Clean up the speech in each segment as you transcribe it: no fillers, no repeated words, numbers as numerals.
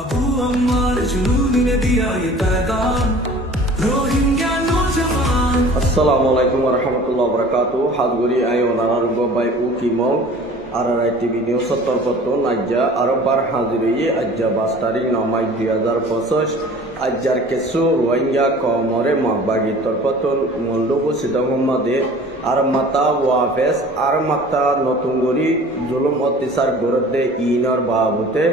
अबू अम्मार जुनून ने दिया ये पैगाम रोहिंग्या नौजवान। अस्सलामु अलैकुम वरहमतुल्लाहि वबरकातुहु हाजगुरी आयो नारारुगो बाय उकिमो आरआरआई टीवी न्यूज सत्तरपत्तो नाज्जा आरबार हाजिरी अज्जा 22 तारीख 9 मार्च 2025 अज्जार केसु रोहिंग्या कौमरे मगबागी तरपत्तो मंडुबु सिदामुम्मादे आरमाता वाफेस आरमाता नतुंगुरी जुलुम अत्याचार गरदे इनर बाबुते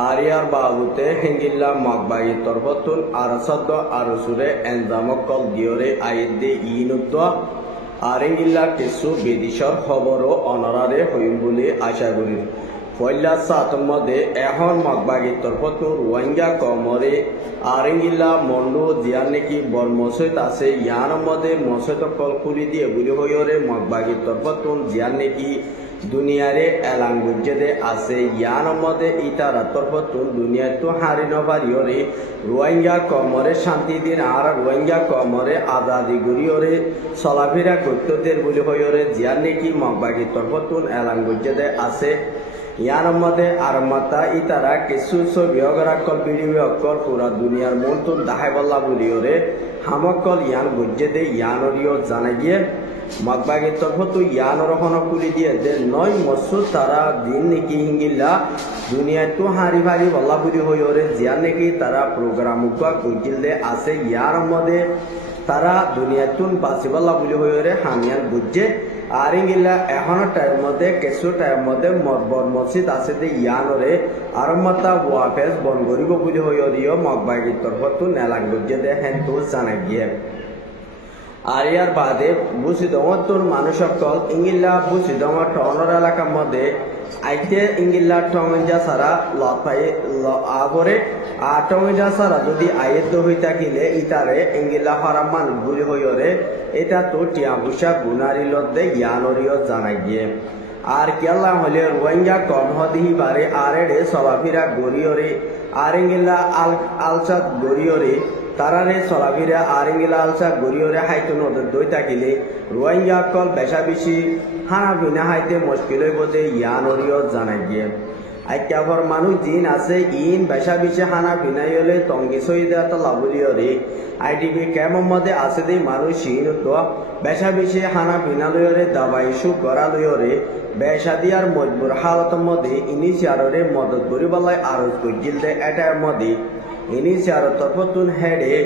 आरियार बाबुते हेंगिल्ला मगबागी तरपत्तुन आरसद आरसुरे एनजामकल दियोरे आयदे इनुद्द आरेंगिल्ला केसु बेदिशर खबरो अनरारे हईम बुली आशा करी पहला सातम मध्य एहन मगबागी तरफतो रोहिंग्या कौमरे आरेंगिल्ला मंडो जियान नेकी बर मसजिद आसे यान मध्य मसजिद कल खुली दिए बुली हईरे मगबागी तरफतो जियान नेकी दुनियारे एलांगुजेदे आसे यान मध्य इतारा तरफतो दुनिया तो हारि नबारियोरे रोहिंग्या कौमरे शांति दिन आर रोहिंग्या कौमरे आजादी गुरियोरे चलाफेरा करते बुली हईरे जियान नेकी मगबागी तरफतो एलांगुजेदे आसे यान मध्य आरमाता इतारा किसु बियोगराकल भिडियोकल पूरा दुनियार मुल्तुन दाहाय बल्ला बुलियोरे हामकल यान गुज्जेदे यानरियो जानागिए मगबागी तरफतो यान रखना खुली दिए दे नय मसुद तारा दिन नेकी हिंगिल्ला दुनिया तो हारी भारी बल्ला बुली हईरे जियान नेकी तारा प्रोग्राम उगा गुज्जिले आसे यान मध्य तारा दुनिया तुन बासी बल्ला बुली हईरे हामियान गुज्जे आरेंगिल्ला एहन टाइम मध्य केसु टाइम मध्य मरबर मस्जिद आसे दे यानरे आरमाता वाफेस बनगरिब बुली हईरियो मगबागी तरफतो नेलां गुज्जे दे हेंतु जानागिए आरियार बादे बुसिदमतुर मानुषकल इंगिल्ला बुसिदम टनर एलाकार मध्य आइते इंगिल्ला टंगजा सारा लपाई आगरे टंगजा सारा यदि आयत्त हई थाकिले इतारे इंगिल्ला हरामान बुली हईरे एटा तो टिया पुषा गुनारी लद्दे यानरियो जानागिए আর কেলা হলে রোহিঙ্গা কম হদিহি বারে আরেডে চলাফিরা গরিয়রে আরেঙ্গিলা আলচাত গরিয়রে তারারে চলাফিরা আরেঙ্গিলা আলচা গরিয়রে হাইতো নদর দই থাকিলে রোহিঙ্গা কল বেশা বেশি হানা বিনা হাইতে মুশকিল হইবদে ইয়ানরিও জানাই গিয়ে আইকাভর মানুষ জিন আছে ইন বেশা বেশি হানা বিনাই হলে তঙ্গি সইদে তো লাবুলিয়রে आईडीपी कैम्प मध्य आसे दे मानुष तो बेशा बेशी हाना बिना लयरे दाबा इशू करा लयरे बेशादियार मजबूर हालत मध्य इनिशियारे मदद करिबालाय आरज करिले एटार मध्य इनिशियार तरफतुन हेडे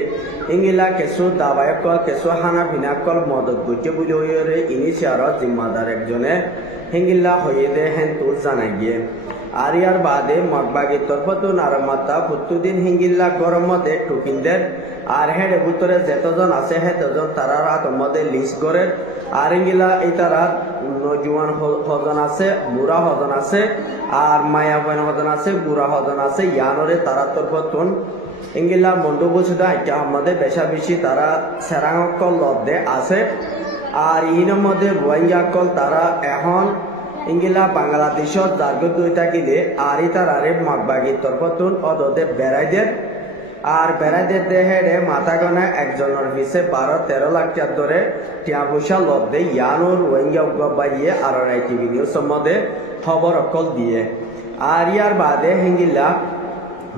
इंगिला केसु दाबायकल केसु हाना बिना कल मदद करते बुली हईरे इनिशियार जिम्मादार एकजने हिंगिला हईदे हेंतु जानागिए आरियार बादे मगबागी तरफतुन आरमाता फुत्तुदिन हिंगिल्ला गरम मध्य टुकिनदेर আর হেডে ভিতরে যতজন আছে হেতজন তারা রাত মধ্যে লিস্ট করে আর ইঙ্গিলা এই তারা নজওয়ান হজন আছে বুড়া হজন আছে আর মায়া বয়ন হজন আছে বুড়া হজন আছে ইয়ানরে তারা তরফতুন ইঙ্গিলা মন্ডু বসুদা এটা আমাদের বেশা বেশি তারা সেরাঙ্গকল লদ্দে আছে আর ইনের মধ্যে রোহিঙ্গা কল তারা এখন ইঙ্গিলা বাংলাদেশত জার্গত দুই থাকিলে আর ইতারারে মগবাগি তরফতুন অদদে বেড়াইদের আর বেড়াইদের দেহেডে মাথা গনা একজনের পিছে 12-13 লাখ টাকা ধরে টিয়া পয়সা লব্ধে ইয়ানোর রোহিঙ্গা উগ্রবাদী আরআরআই টিভি নিউজ সম্বন্ধে খবর অকল দিয়ে আর ইয়ার বাদে হেঙ্গিলা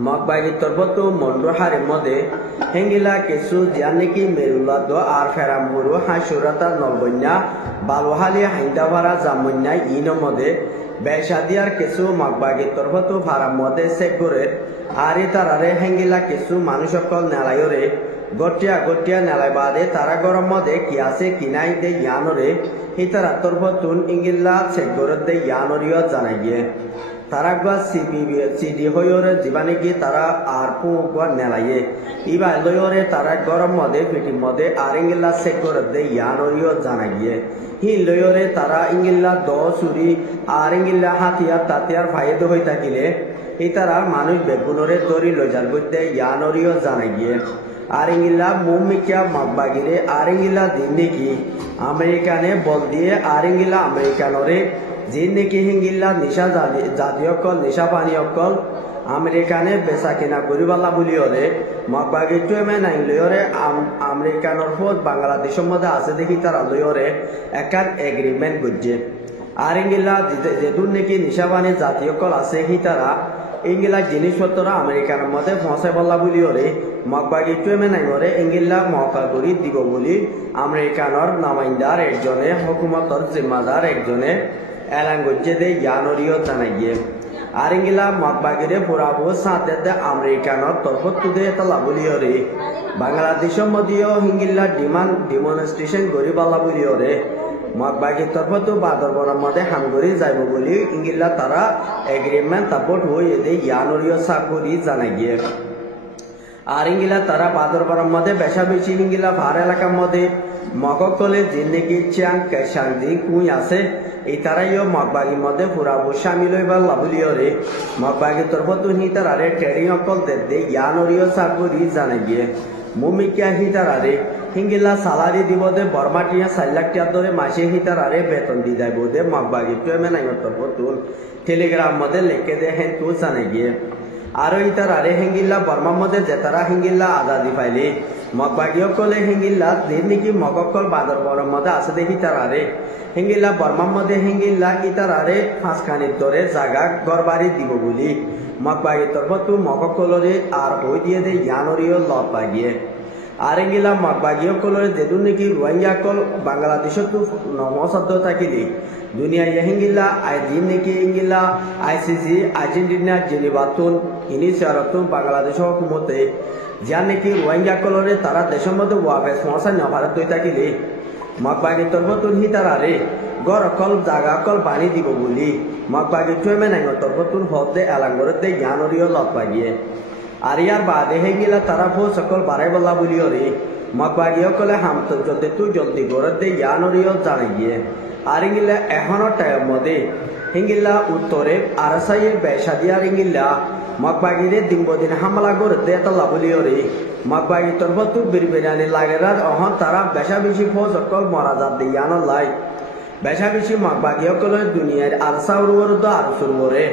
মগবাগি তরফতো মন্ডহারের মধ্যে হেঙ্গিলা কিছু জিয়ান নেকি মেরুলাদ আর ফেরামবুরু হাসুরাতা নলবন্যা বালুহালি হাইন্দাভারা জামন্যা ইনের মধ্যে বেশাদিয়ার কিছু মগবাগি তরফতো ভাড়ার মধ্যে চেক করে আর তারারে হেঙ্গিলা কিছু মানুষ সকল নেলাইরে গটিয়া নেলাই বাদে তারা গরম মধ্যে কি আছে কি নাই দে ইয়ানরে হিতারা তরফতুন ইঙ্গিল্লা চেক করে দে ইয়ানরিও জানাই গিয়ে তারা গা সিডি হইরে জীবানে কি তারা আর পু গা নেলাইয়ে ইবা লয়রে তারা গরম মধ্যে পিটি মধ্যে আর ইঙ্গিল্লা চেক করে দে ইয়ানরিও জানাই গিয়ে হি লয়রে তারা ইঙ্গিল্লা দ চুরি আর ইঙ্গিল্লা হাতিয়ার তাতিয়ার ফায়দ হই থাকিলে ইতারা মানুষ বেগুনরে তরি লজার করতে ইয়ানরিও জানাই গিয়ে আর ইঙ্গিল্লা মুমিকা মগবাগিরে আর ইঙ্গিল্লা দিন নাকি আমেরিকানে বল দিয়ে আর ইঙ্গিল্লা আমেরিকানরে জিন নাকি হিঙ্গিল্লা নিশা জাতীয় কল নিশা পানি অকল আমেরিকানে বেচা কিনা করিবালা বুলিওরে মগবাগি টুয়েমে নাই লয়রে আমেরিকানর ফোদ বাংলাদেশের মধ্যে আছে দেখি তারা লয়রে একার এগ্রিমেন্ট করছে আর ইঙ্গিল্লা যেদুন নাকি নিশা পানি জাতীয় কল আছে হি তারা ইংগিলা জিনিসপত্র আমেরিকানের মধ্যে পৌঁছে বলা বলি ওরে মগবাগি টুয়েমে নাই ওরে ইংগিলা মকা করি দিব বলি আমেরিকানর নামাইন্দার একজনে হুকুমতর জিম্মাদার একজনে এলান করছে দে ইয়ানরিও জানাই গিয়ে আর ইংগিলা মগবাগিরে পুরাবো সাথে আমেরিকানর তরফতুদে তালা বলি ওরে বাংলাদেশের মধ্যেও হিঙ্গিল্লা ডিমনস্ট্রেশন করি বলা বলি ওরে মগবাগির তরফতো বাদরবনের মধ্যে হামগরি যাইব বলি ইংগিল্লা তারা এগ্রিমেন্ট সাপোর্ট হয়ে দে ইয়ানরিও সাকরি জানাই গিয়ে আর ইংগিলা তারা বাদরবনের মধ্যে বেশা বেশি ইংগিলা ভার এলাকার মধ্যে মগকলে জিন্দিগি চিয়াং কেশাং দি কুই আছে এই তারাইও মগবাগির মধ্যে পুরাবো সামিল হইবার লাভলিও রে মগবাগির তরফতো হি তারারে ট্রেডিং অকল দে ইয়ানরিও সাকরি জানাই গিয়ে মুমিকিয়া হি তারারে হিঙ্গিলা সালারি দিব দে বর্মাটিয়া 4 লাখ টাকা ধরে মাসে হি তারারে বেতন দি যাইব দে মগবাগি টুয়েমে নাই তরফতো টেলিগ্রাম মধ্যে লিখে দে হেন তু জানাই গিয়ে আরো ইতারারে হিঙ্গিল্লা বর্মার মধ্যে জেতারা হিঙ্গিল্লা আজাদি পাইলি মগবাগিও কলে হিঙ্গিল্লা দিন নাকি মগকল বাদরবনের মধ্যে আছে দেখি তারারে হিঙ্গিল্লা বর্মার মধ্যে হিঙ্গিল্লা ইতারারে 5 খানির ধরে জায়গা ঘর বাড়ি দিব বলি মগবাগির তরফতো মগকলরে আর হই দিয়ে দে ইয়ানরিও লত পাগিয়ে আর ইঙ্গিলা মগবাগিও কলরে যেদুন নাকি রোহিঙ্গা কল বাংলাদেশত নমসাধ্য থাকিলি দুনিয়া হিঙ্গিল্লা আই দিন নাকি ইঙ্গিলা আইসিসি আর্জেন্টিনা জেনিবাতুন ইনি সারতুন বাংলাদেশ হুকুমতে যা নাকি রোহিঙ্গা কলরে তারা দেশের মধ্যে ওয়াবে সমস্যা নভারত হয়ে থাকিলি মগবাগির তরফতুন হি তারারে গড় কল জাগা কল বাণী দিব বলি মগবাগি টুয়েমে নাই তরফতুন হতে এলাঙ্গরতে জ্ঞানরিও লত পাগিয়ে আর ইয়ার বাদে হেঙ্গিলা তারা ভো সকল বাড়াই বলা বলিও রে মগবাগিও কলে হামতো জলদি গড়তে জ্ঞানরিও জানাই গিয়ে আর ইঙ্গিলা এখনো টাইম মধ্যে হিঙ্গিলা উত্তরে আরসাইয়ে বেসা দিয়ার ইঙ্গিলা মগবাগিরে দিন হামলা গড়তে তালা বলিও রে মগবাগি তরফতু বিরবিরানি লাগেরার অহন তারা বেশা বেশি ফো সকল মরাজাত দিয়ানো লাই বেশা বেশি মগবাগিও কলে দুনিয়ার আরসা উড়ুয়ার তো আরসুর ওরে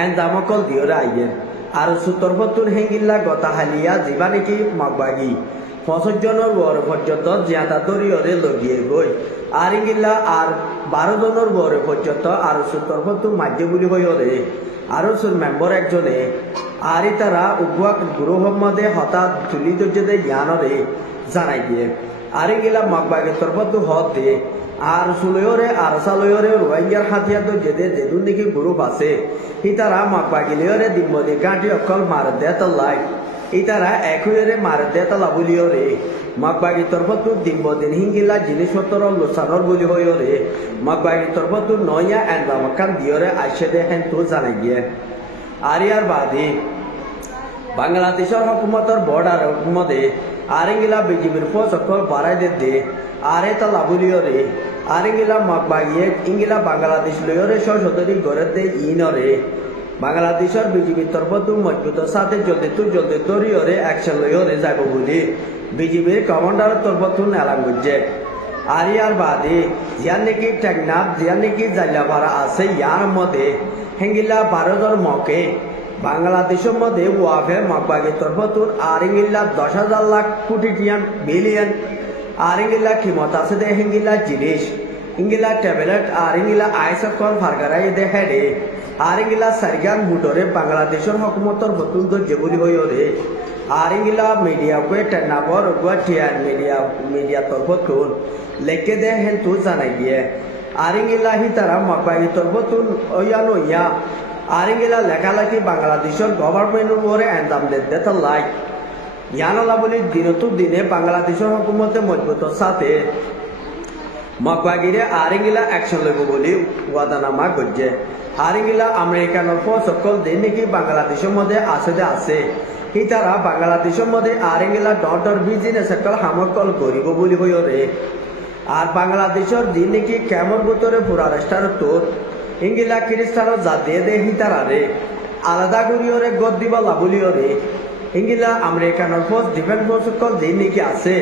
এন দামকল দিওরে আইয়ের আর সুতরফতুন হেঙ্গিল্লা গতা হালিয়া যিবা নাকি মগবাগি 65 জনের ওর পর্যন্ত জিয়াতা দরিয়রে লগিয়ে গই আর ইঙ্গিল্লা আর 12 জনের ওরে পর্যন্ত আর সুতরফতুন মাঝে বলি হই ওরে আরো সুর মেম্বার একজনে আর তারা উগুয়া গ্রুহের মধ্যে হঠাৎ তুলি দর্জে জ্ঞানরে জানাই দিয়ে আর ইঙ্গিলা মগবাগির তরফতু হত দিয়ে আর সুলয়রে আর সালয়রে রোহিঙ্গার হাতিয়ার তো যেদুন নাকি গ্রুপ আছে ইতারা মগবাগিলিয়রে দিনবদি গাঁটি অকল মার দেতলাই ইতারা একইরে মার দেতলা বলিও রে মগবাগির তরফতু দিনবদিন হিঙ্গিলা জিনিসপত্র লোসানোর বলি হইও রে মগবাগির তরফতু নয়া এন্দামকান দিয়রে আইসে দেখেন তো জানাই গিয়ে আর ইয়ার বাদে বাংলাদেশের হুকুমতর বর্ডার মধ্যে আর ইঙ্গিলা বিজিবির ফো সকল বাড়াই দে আরে তালা বলিও রে আর ইঙ্গিলা মগবাগিয়ে ইঙ্গিলা বাংলাদেশ লয়রে সশতরি গড়তে ইনরে বাংলাদেশের বিজিবির তরফতু মজবুতের সাথে জলদি দরিয়রে অ্যাকশন লয়রে যাব বলি বিজিবির কমান্ডারের তরফতু এলান করছে আর ইয়ার বাদে জিয়ার নাকি টেকনাফ জিয়ার নাকি জাল্লাপাড়া আছে ইয়ার মধ্যে হেঙ্গিলা 12 জন মকে বাংলাদেশের মধ্যে ওয়াফে মগবাগির তরফতুন আর ইঙ্গিল্লা 10,000 লাখ কোটি বিলিয়ন আর ইঙ্গিলা কিমত আছে দে হিঙ্গিলা জিনিস ইঙ্গিলা ট্যাবলেট আর ইঙ্গিলা আইসকল ফারগারাই দে হেডে আর ইঙ্গিলা সারিগান মুটরে বাংলাদেশের হুকুমতর বতুন তো যেবুলি হইও রে আর ইঙ্গিলা মিডিয়া কো টেনাবর গো টিয়ার মিডিয়া তরফতুন লেকে দে হেন তু জানাই দিয়ে আর ইঙ্গিলা হি তারা মগবাগির তরফতুন ওয়ানো ইয়া আর ইঙ্গিলা লেখালেখি বাংলাদেশের গভর্নমেন্টের উপরে এন্দাম দেতে লাই ইয়ানলা বলি দিনতু দিনে বাংলাদেশের হুকুমতে মজবুতের সাথে মগবাগিরে আর ইঙ্গিলা অ্যাকশন লইব বলি ওয়াদানামা করছে আর ইঙ্গিলা আমেরিকানের ফো সকল দিন নাকি বাংলাদেশের মধ্যে আছে হি তারা বাংলাদেশের মধ্যে আর ইঙ্গিলা ডটর বিজিনেস সকল হামকল করিব বলি হইও রে আর বাংলাদেশের দিন নাকি কেমন ভিতরে পুরা রেস্টার তোর ইঙ্গিলা খ্রিস্টানো জাতিয়ে দে হি তারারে আলাদা করিও রে গদ দিবা লাবলিও রে ইঙ্গিলা আমেরিকানের ফোর্স ডিফেন্স ফোর্স সকল দিন নাকি আছে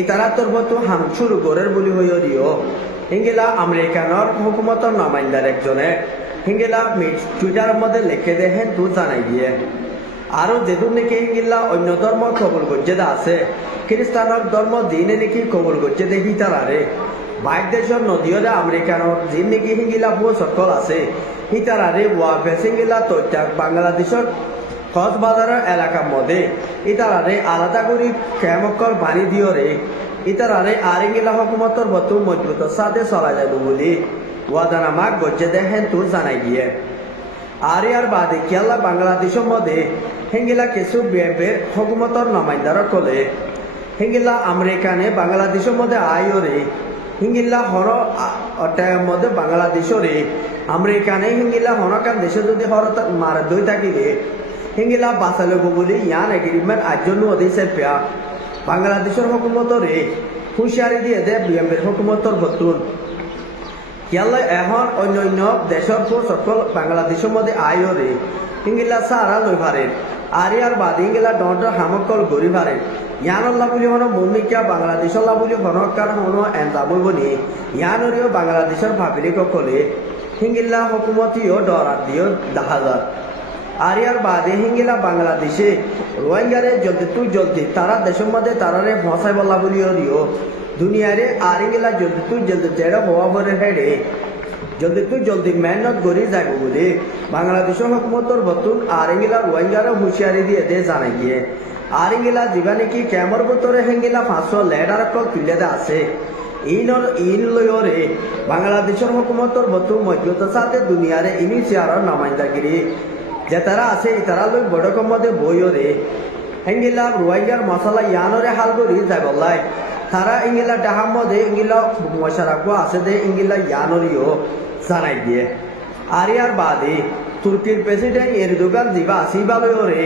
ইতারা তরফতো হাম শুরু করের বলি হইও দিও ইঙ্গিলা আমেরিকানের হুকুমতর নামাইন্দার একজনে ইঙ্গিলা টুইটারের মধ্যে লিখে দেখেন তু জানাই দিয়ে আরো যেদুন নাকি ইঙ্গিলা অন্য ধর্ম কবুল করছে আছে খ্রিস্টানের ধর্ম দিনে নাকি কবুল করছে দেখি তারারে বাইর দেশের নদীরে আমেরিকানের দিন নাকি হিঙ্গিলা ফো সকল আছে ইতারারে ওয়াফে সিঙ্গিলা তৈতাক বাংলাদেশের কক্সবাজারের এলাকার মধ্যে ইতারারে আলাদা করে কেমকল বানি দিওরে ইতারারে আরিঙ্গিলা হকুমতর বতু মজবুতের সাথে চলা যাবে বলে ওয়াদানামা গজ্জে দেখেন তোর জানাই গিয়ে আর বাদে কেলা বাংলাদেশের মধ্যে হেঙ্গিলা কিছু বিএনপির হকুমতর নমাইন্দার কলে হিঙ্গিল্লা আমেরিকানে বাংলাদেশের মধ্যে আয়োরে হিঙ্গিল্লা হর অটায়ের মধ্যে বাংলাদেশরে আমেরিকানে হিঙ্গিল্লা হনকান দেশে যদি হর মারা দই থাকিলে হিঙ্গিল্লা বাঁচালে বলি ইয়ান এগ্রিমেন্ট আজন্য অধিসে পেয়া বাংলাদেশের হকুমতরে হুঁশিয়ারি দিয়ে দে বিএমপির হকুমতর বতুন কেলা এখন অন্যান্য দেশের সকল বাংলাদেশের মধ্যে আয়োরে হিঙ্গিল্লা সারা লই ভারেন আর বাদ হিঙ্গিলা ডর হামকল গড়ি ভারেন ইয়ানল্লা বুলি হন মুমিকা বাংলাদেশল্লা বুলি হনকার হন এনজাবনি ইয়ানরিও বাংলাদেশের ভাবিলিক কলে হিঙ্গিল্লা হকুমতিও ডরার দিও দাহাজার আর বাদে হিঙ্গিলা বাংলাদেশে রোহিঙ্গারে জলদি তারা দেশের মধ্যে তারারে ফসাই বল্লা বলিও দিও দুনিয়ারে আর হিঙ্গিলা জলদি জেড়া হওয়া ভরে হেডে জলদি মেহনত করি যাব বলে বাংলাদেশের হকুমতর বতুন আর হিঙ্গিলা রোহিঙ্গারে হুঁশিয়ারি দিয়ে দে জানাই গিয়ে আর হিঙ্গিলা দিবা নাকি কেমর বতরে হেঙ্গিলা 500 লেডার কল তুলে দে আছে ইন লয়রে বাংলাদেশের হকুমতর বতু মজবুতের সাথে দুনিয়ারে ইনিশিয়ার নামাইন্দাগিরি যে তারা আছে তারা লই বড়কম মধ্যে বইরে হেঙ্গিলা রোহিঙ্গার মশলা ইয়ানরে হাল করি যাবলাই তারা ইঙ্গিলা ডাহার মধ্যে ইঙ্গিলা মশারাকো আছে দে ইঙ্গিলা ইয়ানরিও জানাই দিয়ে আর বাদে তুর্কির প্রেসিডেন্ট এরদোগান দিবা আসিবা লয়রে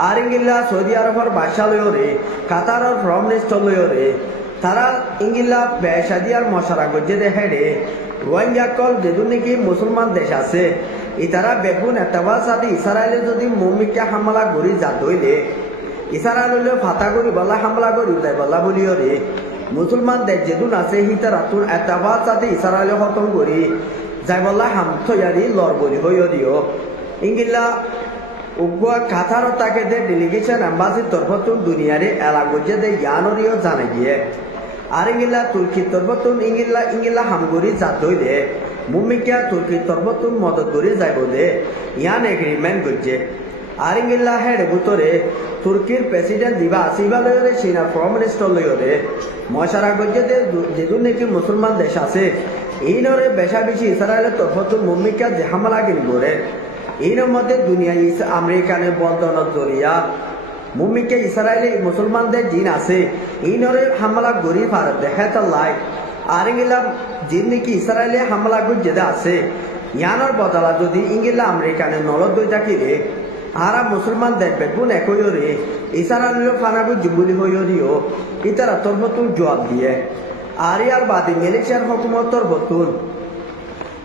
আর ইঙ্গিলা সৌদি আরবের বাদশা লয়রে কাতারের প্রাইম মিনিস্টার লয়রে তারা ইঙ্গিলা বেসাদিয়ার মশারা গজ্জে দে হেডে রোহিঙ্গা কল যেদুন নাকি মুসলমান দেশ আছে ইতারা বেগুন এতবার সাথে ইসরায়েলে যদি মুমিকে হামলা করি যা দইলে ইসরায়েলে ফাতা করি বলা হামলা করি যাই বলা বলিও রে মুসলমান দেশ যেদুন আছে হিতারা তুন এতবার সাথে ইসরায়েলে খতম করি যাই বলা হাম থয়ারি লড় বলি হইও দিও ইঙ্গিলা উগুয়া কাতার তাকে দে ডেলিগেশন এম্বাসির তরফতুন দুনিয়ারে এলা গজ্জে দে ইয়ানরিও জানে গিয়ে আর ইঙ্গিলা তুর্কির তরফতুন ইঙ্গিলা হামগরি জাত দইলে মুমিকা তুর্কির তরফতুন মদত করি যাইব দে ইয়ান এগ্রিমেন্ট গজ্জে আর ইঙ্গিলা হেডে ভিতরে তুর্কির প্রেসিডেন্ট দিবা আসিবা লয়রে চীনার প্রাইম মিনিস্টার লয়রে মশারা গজ্জে দে যেদুন নাকি মুসলমান দেশ আছে এইনরে বেশা বেশি ইসরায়েলের তরফতুন মুমিকা যে হামলা কিন করে এইনের মধ্যে দুনিয়া আমেরিকানের বন্ধনত জড়িয়া মুমিকে ইসরায়েলে মুসলমানদের জিন আছে এইনরে হামলা গরি ভারত দেখা লাই আর ইঙ্গিলা জিন নাকি ইসরায়েলে হামলা গজ্জেদে আছে ইয়ানোর বদলা যদি ইঙ্গিলা আমেরিকানের নলদ দই থাকিলে আরা মুসলমান দেখবে গুণ একইরে ইসরায়েলের ফানাগু জুবুলি হইও ইতারা তরফতুন জবাব দিয়ে আর বাদে মালয়েশিয়ার হকুমতর বতুন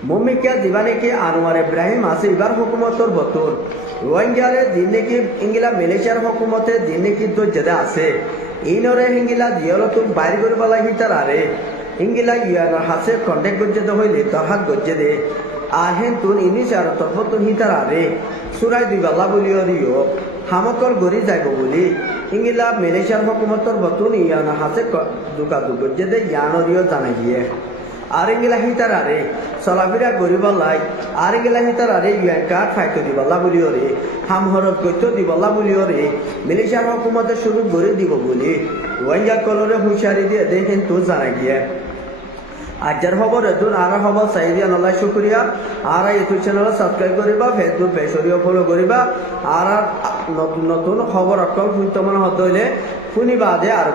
মুমিকা দিবানিকে আনোয়ার ইব্রাহিম আছে এবার হকুমতর বতুন রোহিঙ্গারে দিন নাকি ইঙ্গিলা মালয়েশিয়ার হকুমতে দিন নাকি তো যেদা আছে ইনরে হিঙ্গিলা দিয়লতুন বাইর করে বলা হিতারারে ইঙ্গিলা ইয়ানোর হাসে কন্ট্যাক্ট গজ্জে দে হইলে তরহাত গজ্জে দে আর হেন তুন ইনিশার তরফতুন হিতারারে সুরাই দিবাল্লা বলিও দিও হামকল গড়ি যাইব বলি ইঙ্গিলা মালয়েশিয়ার হকুমতর বতুন ইয়ানোর হাসে দুকা গজ্জে দে ইয়ানরিও জানাই গিয়ে আর ইঙ্গিলা হিতারারে চলাফেরা গরিবল্লাই আর ইঙ্গিলা হিতারারে ইউএন কার্ড ফাইতো দিবল্লা বলিও রে হামহরত গত্য দিবল্লা বলিও রে মালয়েশিয়ার হকুমতে শুরু করে দিব বলি রোহিঙ্গা কলরে হুঁশিয়ারি দিয়ে দেখেন তো জানা গিয়ে আজকের খবর এতুন আর খবর চাই দিয়া নলাই শুক্রিয়া আর ইউটিউব চ্যানেল সাবস্ক্রাইব করিবা ফেসবুক পেজরিও ফলো করিবা আর নতুন নতুন খবর অকল ফুটমন হতে হইলে শুনিবা দে আর